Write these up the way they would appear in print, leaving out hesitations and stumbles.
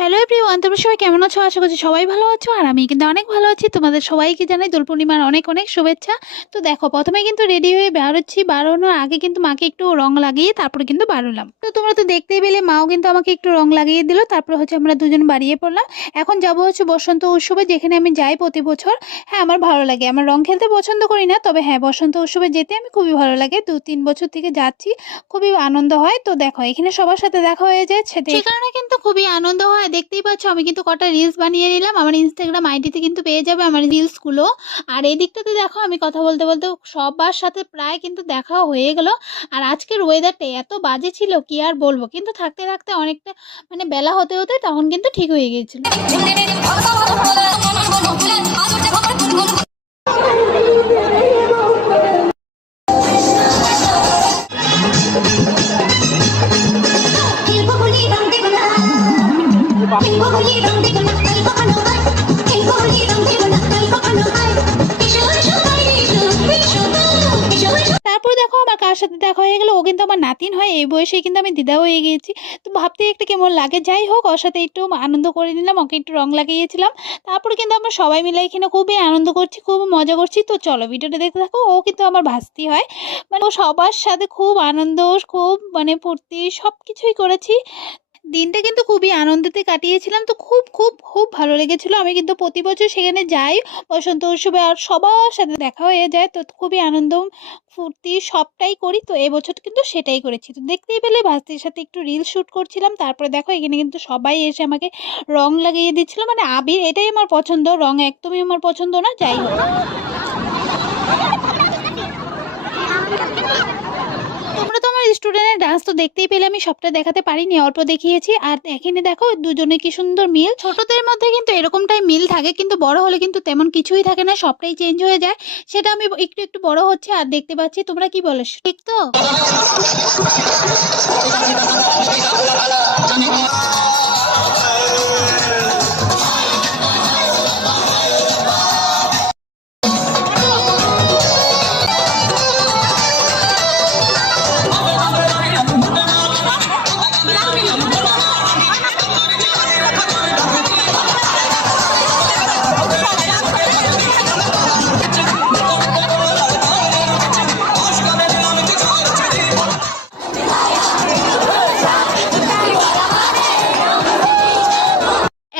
Hello everyone, তোমরা সবাই কেমন আছো? আশা করছি সবাই ভালো আছো, আর আমি কিন্তু অনেক ভালো আছি। তোমাদের সবাইকে জানাই দোল পূর্ণিমার অনেক অনেক শুভেচ্ছা। তো দেখো, প্রথমে কিন্তু রেডি হয়ে বেরোচ্ছি। বেরোনোর আগে কিন্তু মাকে একটু রং লাগিয়ে তারপরে কিন্তু বেরোলাম। তো তোমরা তো দেখতেই পেলে, মাও কিন্তু আমাকে একটু রং লাগিয়ে দিল। তারপরে হচ্ছে আমরা দুজন বাড়িয়ে পড়লাম। এখন যাব হচ্ছে বসন্ত উৎসবে, যেখানে আমি যাই প্রতি বছর। হ্যাঁ, আমার ভালো লাগে। আমার রং খেলতে পছন্দ করি না, তবে হ্যাঁ, বসন্ত উৎসবে যেতে আমি খুবই ভালো লাগে। 2-3 বছর থেকে যাচ্ছি, খুবই আনন্দ হয়। তো দেখো, এখানে সবার সাথে দেখা হয়ে যায়, সে কারণে কিন্তু খুবই আনন্দ হয়। দেখতেই পাচ্ছ, আমি কিন্তু কটা রিলস বানিয়ে নিলাম। আমার ইনস্টাগ্রাম আইডিতে কিন্তু পেয়ে যাবে আমার রিলসগুলো। আর এই দিকটাতে দেখো, আমি কথা বলতে বলতে সবার সাথে প্রায় কিন্তু দেখা হয়ে গেল। আর আজকের ওয়েদারটা এত বাজে ছিল, কি আর বলবো। কিন্তু থাকতে থাকতে অনেকটা মানে বেলা হতে হতে তখন কিন্তু ঠিক হয়ে গিয়েছিল। তারপর দেখো, আমার কার সাথে দেখা হয়ে গেল। ও কিন্তু আমার নাতিন হয়, এই বয়সে কিন্তু আমি দিদা হয়ে গিয়েছি। তো ভাবতে একটু কেমন লাগে। যাই হোক, ওর সাথে একটু আনন্দ করে নিলাম, ওকে একটু রং লাগিয়েছিলাম। তারপরে কিন্তু আমরা সবাই মিলে এখানে খুবই আনন্দ করছি, খুব মজা করছি। তো চলো, ভিডিওটা দেখতে থাকো। ও কিন্তু আমার ভাস্তি হয়, মানে ও সবার সাথে খুব আনন্দ, খুব মানে ফুর্তি সবকিছুই করেছি। দিনটা কিন্তু খুবই আনন্দেতে কাটিয়েছিলাম। তো খুব খুব খুব ভালো লেগেছিল। আমি কিন্তু প্রতি বছর সেখানে যাই বসন্ত উৎসবে, আর সবার সাথে দেখা হয়ে যায়। তো খুবই আনন্দ ফুর্তি সবটাই করি। তো এবছর কিন্তু সেটাই করেছি। তো দেখতেই পেলে, ভাস্তির সাথে একটু রিল শুট করছিলাম। তারপরে দেখো, এখানে কিন্তু সবাই এসে আমাকে রং লাগিয়ে দিচ্ছিল, মানে আবির। এটাই আমার পছন্দ, রং একদমই আমার পছন্দ না। যাই হোক, তোমরা তো আমার স্টুডেন্টের ডান্স তো দেখতেই পেলে। আমি সবটা দেখাতে পারিনি, অল্প দেখিয়েছি। আর এখানে দেখো, দুজনে কি সুন্দর মিল। ছোটদের মধ্যে কিন্তু এরকমটাই মিল থাকে, কিন্তু বড় হলে কিন্তু তেমন কিছুই থাকে না, সবটাই চেঞ্জ হয়ে যায়। সেটা আমি একটু একটু বড় হচ্ছে আর দেখতে পাচ্ছি। তোমরা কি বলো, ঠিক তো?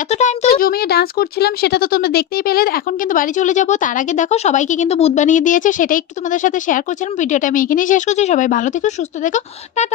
এত টাইম তো জমিয়ে ডান্স করছিলাম, সেটা তো তোমরা দেখতেই পেলে। এখন কিন্তু বাড়ি চলে যাব। তার আগে দেখো, সবাইকে কিন্তু বুথ বানিয়ে দিয়েছে, সেটাই একটু তোমাদের সাথে শেয়ার করছিলাম। ভিডিওটা আমি এখানেই শেষ করছি। সবাই ভালো থেকো, সুস্থ থেকো, টাটা।